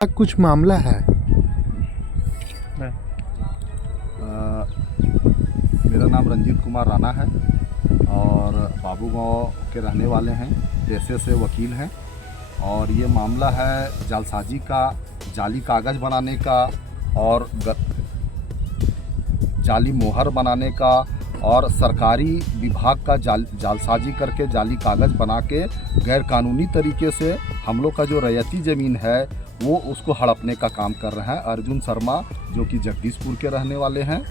कुछ मामला है? मेरा नाम रंजीत कुमार राणा है और बाबू गांव के रहने वाले हैं, पेशे से वकील हैं। और ये मामला है जालसाजी का, जाली कागज़ बनाने का और जाली मोहर बनाने का और सरकारी विभाग का जालसाजी करके जाली कागज़ बना के गैर कानूनी तरीके से हम लोग का जो रैयती ज़मीन है वो उसको हड़पने का काम कर रहे हैं अर्जुन शर्मा, जो कि जगदीशपुर के रहने वाले हैं।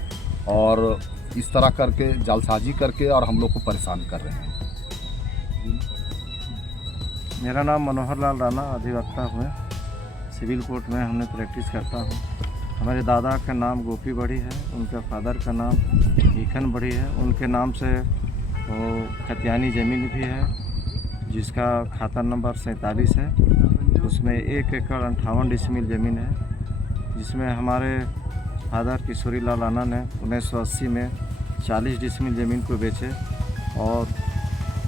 और इस तरह करके जालसाजी करके और हम लोग को परेशान कर रहे हैं। मेरा नाम मनोहर लाल राणा, अधिवक्ता हुए सिविल कोर्ट में हमने प्रैक्टिस करता हूँ। हमारे दादा का नाम गोपी बड़ी है, उनके फादर का नाम ईखन बड़ी है। उनके नाम से वो खतियानी ज़मीन भी है जिसका खाता नंबर 47 है। उसमें 1 एकड़ 58 डिसमिल ज़मीन है, जिसमें हमारे फादर किशोरी लाल राणा ने 1980 में 40 डिसमिल ज़मीन को बेचे और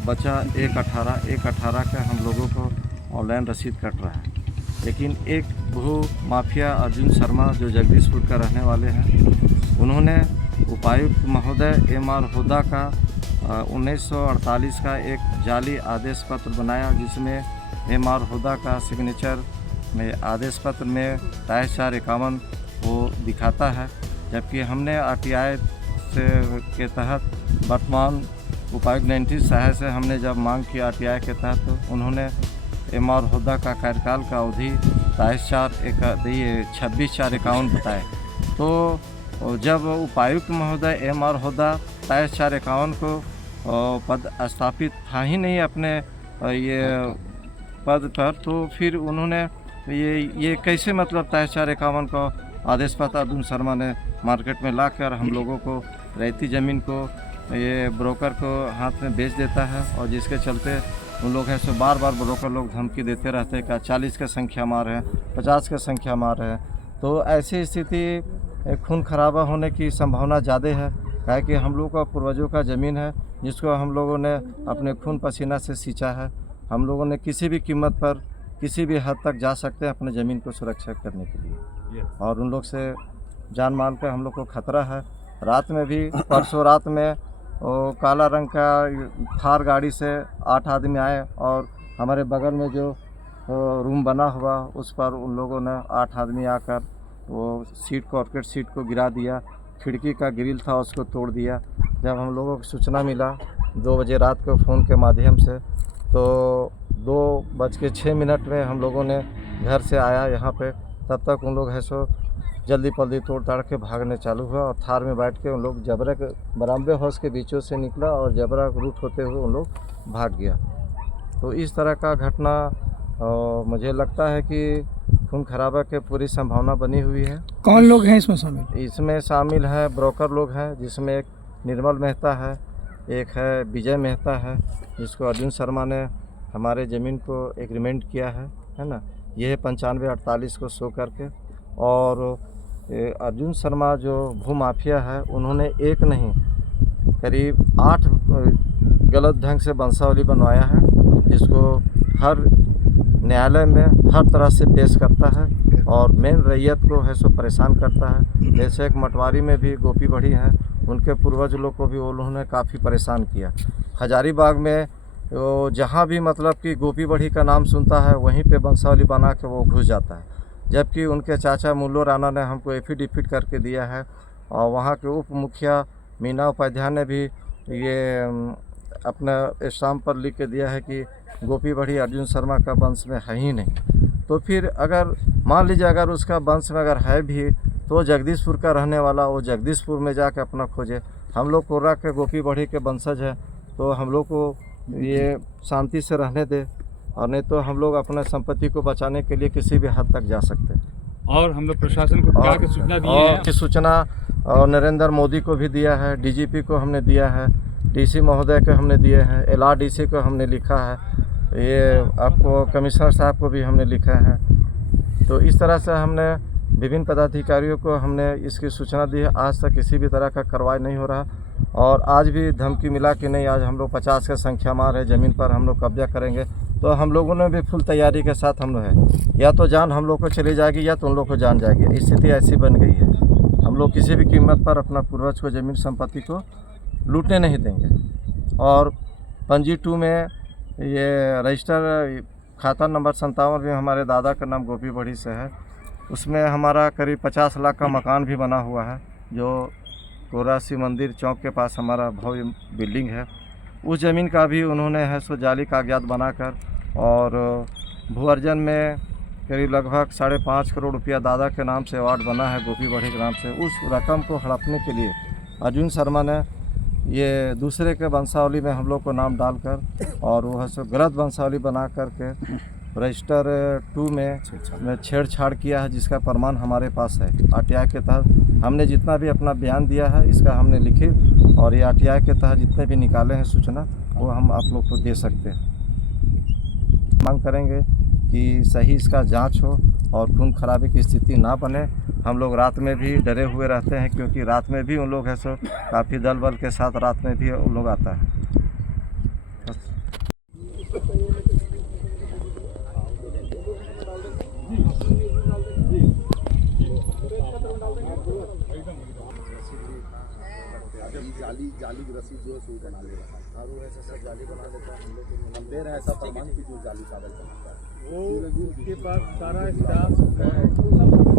बचा 1/18 का हम लोगों को ऑनलाइन रसीद कट रहा है। लेकिन एक भू माफिया अर्जुन शर्मा जो जगदीशपुर का रहने वाले हैं, उन्होंने उपायुक्त महोदय एम.आर. हुड्डा का 1948 का एक जाली आदेश पत्र बनाया, जिसमें एम.आर. हुड्डा का सिग्नेचर में आदेश पत्र में 23/4/51 वो दिखाता है। जबकि हमने RTI से के तहत वर्तमान उपायुक्त 19 सहाय से हमने जब मांग की RTI के तहत, तो उन्होंने एम.आर. हुड्डा का कार्यकाल का अवधि 26/4/51 बताए। तो जब उपायुक्त महोदय एम.आर. हुड्डा 23/4/51 को पद स्थापित था ही नहीं अपने ये पद पर, तो फिर उन्होंने ये कैसे मतलब 23/4/51 को आदेश पत्र अर्जुन शर्मा ने मार्केट में लाकर हम लोगों को रैयती ज़मीन को ये ब्रोकर को हाथ में बेच देता है। और जिसके चलते उन लोग हैं सो बार बार ब्रोकर लोग धमकी देते रहते हैं कि 40 का संख्या मार है, 50 का संख्या मार है। तो ऐसी स्थिति खून खराबा होने की संभावना ज़्यादा है, क्या कि हम लोग का पूर्वजों का ज़मीन है जिसको हम लोगों ने अपने खून पसीना से सींचा है। हम लोगों ने किसी भी कीमत पर किसी भी हद तक जा सकते हैं अपने ज़मीन को सुरक्षित करने के लिए। और उन लोग से जान माल का हम लोग को खतरा है। रात में भी, परसों रात में वो काला रंग का थार गाड़ी से 8 आदमी आए और हमारे बगल में जो रूम बना हुआ उस पर उन लोगों ने 8 आदमी आकर वो सीट कॉर्पोरेट सीट को गिरा दिया, खिड़की का ग्रिल था उसको तोड़ दिया। जब हम लोगों को सूचना मिला 2 बजे रात को फ़ोन के माध्यम से, तो 2:06 में हम लोगों ने घर से आया यहाँ पे। तब तक उन लोग है सो जल्दी पल्दी तोड़ ताड़ के भागने चालू हुआ और थार में बैठ के उन लोग जबरा के बरामदे हाउस के बीचों से निकला और जबरा रूट होते हुए उन लोग भाग गया। तो इस तरह का घटना मुझे लगता है कि खून खराबा के पूरी संभावना बनी हुई है। कौन लोग हैं इसमें शामिल? इसमें शामिल है ब्रोकर लोग हैं, जिसमें एक निर्मल मेहता है, एक है विजय मेहता है, जिसको अर्जुन शर्मा ने हमारे ज़मीन को एग्रीमेंट किया है ना। ये है 95/48 को शो करके। और अर्जुन शर्मा जो भू माफिया है, उन्होंने एक नहीं करीब 8 गलत ढंग से वंशावली बनवाया है, जिसको हर न्यायालय में हर तरह से पेश करता है और मेन रैयत को है सो परेशान करता है। जैसे एक मटवारी में भी गोपी बड़ी हैं, उनके पूर्वज लोग को भी उन्होंने काफ़ी परेशान किया। हजारीबाग में वो जहाँ भी मतलब कि गोपी बढ़ी का नाम सुनता है वहीं पे वंशावली बना के वो घुस जाता है। जबकि उनके चाचा मुल्लो राणा ने हमको एफिडेविट करके दिया है और वहाँ के उप मुखिया मीना उपाध्याय ने भी ये अपना स्टाम्प पर लिख के दिया है कि गोपी बढ़ी अर्जुन शर्मा का वंश में है ही नहीं। तो फिर अगर मान लीजिए अगर उसका वंश में अगर है भी, तो जगदीशपुर का रहने वाला वो जगदीशपुर में जाके अपना खोजे। हम लोग कोर्रा के गोपी बढ़ी के वंशज है, तो हम लोग को ये शांति से रहने दे, और नहीं तो हम लोग अपने संपत्ति को बचाने के लिए किसी भी हद तक जा सकते हैं। और हम लोग प्रशासन को क्या क्या सूचना दी है? सूचना और नरेंद्र मोदी को भी दिया है, DGP को हमने दिया है, DC महोदय को हमने दिए हैं, LRDC को हमने लिखा है, ये आपको कमिश्नर साहब को भी हमने लिखा है। तो इस तरह से हमने विभिन्न पदाधिकारियों को हमने इसकी सूचना दी है। आज तक किसी भी तरह का कार्रवाई नहीं हो रहा और आज भी धमकी मिला कि नहीं, आज हम लोग 50 का संख्या मार है, ज़मीन पर हम लोग कब्जा करेंगे। तो हम लोगों ने भी फुल तैयारी के साथ हम लोग हैं, या तो जान हम लोग को चली जाएगी या तो उन लोग को जान जाएगी। स्थिति ऐसी बन गई है, हम लोग किसी भी कीमत पर अपना पूर्वज को ज़मीन संपत्ति को लूटने नहीं देंगे। और पंजी 2 में ये रजिस्टर खाता नंबर 57 भी हमारे दादा का नाम गोपी बढ़ी से है। उसमें हमारा करीब 50 लाख का मकान भी बना हुआ है, जो कोरासी मंदिर चौक के पास हमारा भव्य बिल्डिंग है। उस ज़मीन का भी उन्होंने है सो जाली कागजात बनाकर, और भू अर्जन में करीब लगभग 5.5 करोड़ रुपया दादा के नाम से अवार्ड बना है गोपी बढ़ी के नाम से। उस रकम को हड़पने के लिए अर्जुन शर्मा ने ये दूसरे के वंशावली में हम लोग को नाम डालकर और वो है सो गलत वंशावली बना करके रजिस्टर 2 में छेड़छाड़ किया है, जिसका प्रमाण हमारे पास है। आरटीआई के तहत हमने जितना भी अपना बयान दिया है इसका हमने लिखित, और ये आरटीआई के तहत जितने भी निकाले हैं सूचना वो हम आप लोग को दे सकते हैं। मांग करेंगे कि सही इसका जांच हो और खून खराबे की स्थिति ना बने। हम लोग रात में भी डरे हुए रहते हैं, क्योंकि रात में भी उन लोग है सो काफ़ी दल बल के साथ रात में भी उन लोग आता है। जाली रस्सी जो है बना लेगा, और वो ऐसा सब जाली बना लेता है। हम लोग हम दे रहे हैं ऐसा प्रमाण की जो जाली कागज बनाता है, वो उसके पास सारा स्टाफ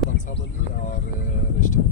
वंशावली और रजिस्टर